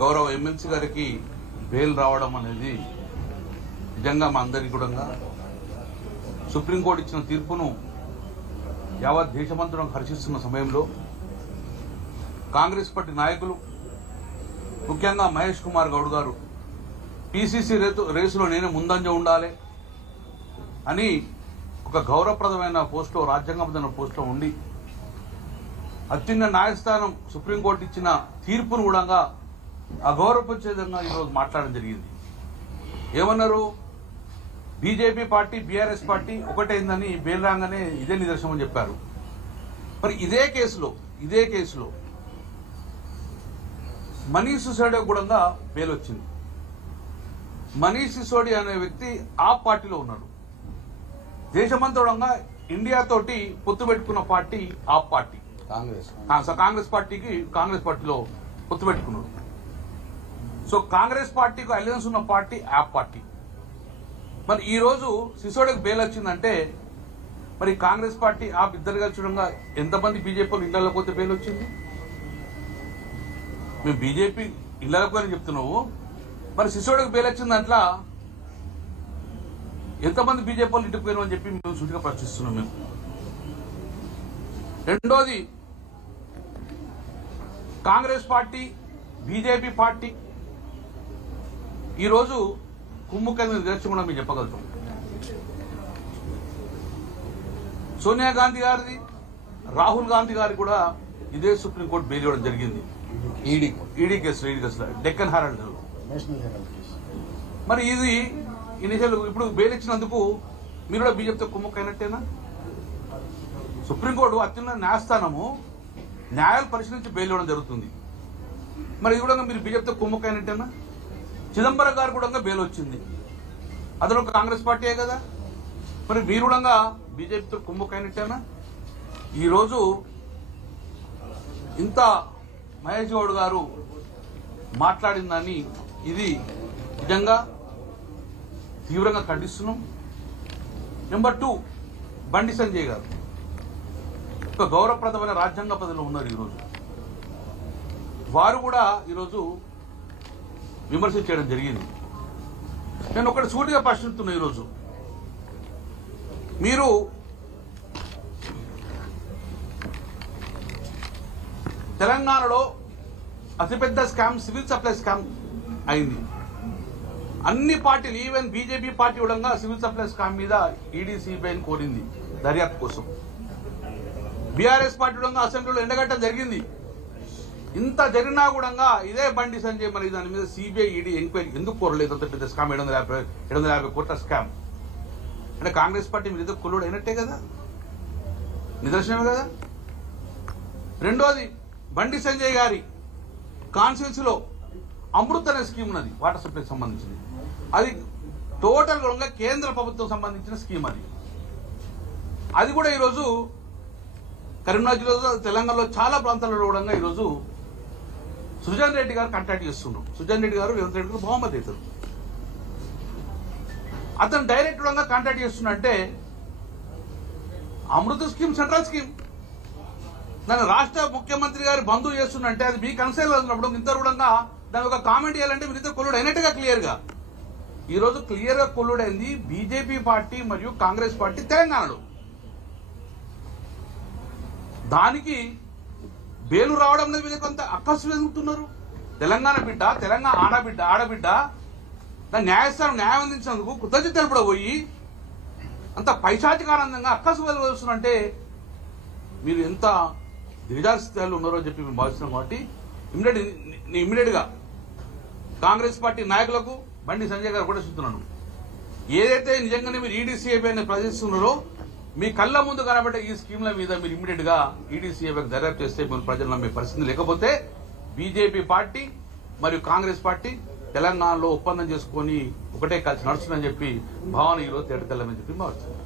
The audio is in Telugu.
గౌరవ ఎమ్మెల్సీ గారికి బెయిల్ రావడం అనేది నిజంగా మా అందరికీ కూడా సుప్రీంకోర్టు ఇచ్చిన తీర్పును యావత్ దేశమంతరం హర్షిస్తున్న సమయంలో కాంగ్రెస్ పార్టీ నాయకులు ముఖ్యంగా మహేష్ కుమార్ గౌడ్ గారు పీసీసీ రేసులో నేనే ముందంజ ఉండాలి అని ఒక గౌరవప్రదమైన పోస్టులో రాజ్యాంగబద్ధమైన పోస్టులో ఉండి అత్యున్నత న్యాయస్థానం సుప్రీంకోర్టు ఇచ్చిన తీర్పును కూడా అగౌరవపరిచే విధంగా ఈరోజు మాట్లాడడం జరిగింది. ఏమన్నారు? బీజేపీ పార్టీ బీఆర్ఎస్ పార్టీ ఒకటైందని బెయిల్ రాగానే ఇదే నిదర్శనం అని చెప్పారు. మరి ఇదే కేసులో మనీష్ సిసోడియా కూడా బెయిల్ వచ్చింది. మనీష్ సిసోడియా అనే వ్యక్తి ఆ పార్టీలో ఉన్నాడు. దేశమంతరంగా ఇండియా తోటి పొత్తు పెట్టుకున్న పార్టీ ఆ పార్టీ కాంగ్రెస్ పార్టీలో పొత్తు పెట్టుకున్నారు. సో కాంగ్రెస్ పార్టీకి అలయన్స్ ఉన్న పార్టీ ఆ పార్టీ. మరి ఈ రోజు సిసోడియాకి బెయిల్ వచ్చిందంటే మరి కాంగ్రెస్ పార్టీ ఆ ఇద్దరు కలిసి చూడంగా ఎంతమంది బీజేపీ ఇళ్లలోకి పోతే బెయిల్ వచ్చింది? మేము బీజేపీ ఇళ్లలోకి అని చెప్తున్నావు. మరి సిసోడియాకి బెయిల్ వచ్చిన దాంట్లో ఎంతమంది బీజేపీ వాళ్ళు ఇంటికి పోయినా అని చెప్పి మేము సూటిగా ప్రశ్నిస్తున్నాం. మేము రెండోది, కాంగ్రెస్ పార్టీ బీజేపీ పార్టీ ఈరోజు కుమ్ముకైన నిదర్శనం కూడా మేము చెప్పగలుగుతాం. సోనియా గాంధీ గారిది, రాహుల్ గాంధీ గారికి కూడా ఇదే సుప్రీంకోర్టు బెయిల్ ఇవ్వడం జరిగింది. ఈడీ కేసులో డెక్కన్ హెరాల్డ్. మరి ఇది ఇనిషియల్ ఇప్పుడు బెయిల్ ఇచ్చినందుకు మీరు కూడా బీజేపీతో కుమ్ముకైనట్టేనా? సుప్రీంకోర్టు అత్యున్నత న్యాయస్థానము న్యాయాలు పరిశీలించి బెయిల్ ఇవ్వడం జరుగుతుంది. మరి ఇది కూడా మీరు బీజేపీతో కుమ్ముకైనట్టేనా? చిదంబరం గారు కూడా బెయిల్ వచ్చింది. అతను ఒక కాంగ్రెస్ పార్టీయే కదా. మరి మీరు కూడా బీజేపీతో కుమ్ముకైనట్టేనా? ఈరోజు ఇంత మహేష్ గౌడ్ గారు మాట్లాడిందని ఇది నిజంగా తీవ్రంగా ఖండిస్తున్నాం. నెంబర్ 2, బండి సంజయ్ గారు ఒక గౌరవప్రదమైన రాజ్యాంగ పదవిలో ఉన్నారు. ఈరోజు వారు కూడా ఈరోజు విమర్శించడం జరిగింది. నేను ఒకటి సూటిగా ప్రశ్నిస్తున్నా. ఈరోజు మీరు తెలంగాణలో అతిపెద్ద స్కామ్ సివిల్ సప్లై స్కామ్ అయింది. అన్ని పార్టీలు ఈవెన్ బీజేపీ పార్టీ కూడా సివిల్ సప్లై స్కామ్ మీద ఈడీ సిబిఐని కోరింది దర్యాప్తు కోసం. బీఆర్ఎస్ పార్టీ కూడా అసెంబ్లీలో ఎండగట్టడం జరిగింది. ఇంత జరిగినా కూడా ఇదే బండి సంజయ్ మరి దాని మీద సిబిఐ ఈడీ ఎంక్వైరీ ఎందుకు కోరలేదు? అంత పెద్ద స్కామ్ 750 కోట్ల స్కామ్ అంటే కాంగ్రెస్ పార్టీ మీద ఏదో కొల్లుడు అయినట్టే కదా, నిదర్శనమే కదా. రెండోది, బండి సంజయ్ గారి కాన్స్టిట్యూన్సీలో అమృత్ అనే స్కీమ్ ఉన్నది, వాటర్ సప్లైకి సంబంధించింది. అది టోటల్ గా కేంద్ర ప్రభుత్వం సంబంధించిన స్కీమ్. అది కూడా ఈరోజు కరీంనగర్ జిల్లాలో తెలంగాణలో చాలా ప్రాంతాలలో కూడా ఈరోజు సుజన్ రెడ్డి గారు కాంటాక్ట్ చేస్తున్నారు. సుజన్ రెడ్డి గారు రేవంత్ రెడ్డి గారు బహుమతి అవుతారు. అతను డైరెక్ట్ గా కాంటాక్ట్ చేస్తున్నంటే అమృత స్కీమ్ సెంట్రల్ స్కీమ్ దాన్ని రాష్ట్ర ముఖ్యమంత్రి గారి బంధువు చేస్తున్నంటే అది మీ కన్సైల్ ఉన్నప్పుడు ఇంత కూడా దాని ఒక కామెంట్ చేయాలంటే మీరు ఇద్దరు కొల్లుడు అయినట్టుగా క్లియర్ గా ఈరోజు క్లియర్ గా కొల్లుడైంది బీజేపీ పార్టీ మరియు కాంగ్రెస్ పార్టీ తెలంగాణలో. దానికి బెయిలు రావడం అనేది మీద కొంత అక్కసు వెతుకుతున్నారు. తెలంగాణ బిడ్డ, తెలంగాణ ఆడబిడ్డ దాని న్యాయస్థానం న్యాయం అందించినందుకు కృతజ్ఞత తెలుపబోయి అంత పైశాచికానందంగా అక్కసు వెలువడుతుందంటే మీరు ఎంత దిగజారి స్థితిలో ఉన్నారో అని చెప్పి మేము భావిస్తున్నాం. కాబట్టి ఇమ్మీడియట్ గా కాంగ్రెస్ పార్టీ నాయకులకు బండి సంజయ్ గారు కూడా చెప్తున్నాను, ఏదైతే నిజంగానే మీరు ఈడీసీఐని ప్రశ్నిస్తున్నారో మీ కళ్ళ ముందు కనబడే ఈ స్కీమ్ల మీద మీరు ఇమ్మీడియట్ గా ఈడీసీఐకి దర్యాప్తు చేస్తే మీరు ప్రజలు నమ్మే పరిస్థితి. లేకపోతే బీజేపీ పార్టీ మరియు కాంగ్రెస్ పార్టీ తెలంగాణలో ఒప్పందం చేసుకుని ఒకటే కలిసి నడుస్తుందని చెప్పి భావన ఈరోజు తేటతెల్లని చెప్పి భావిస్తున్నారు.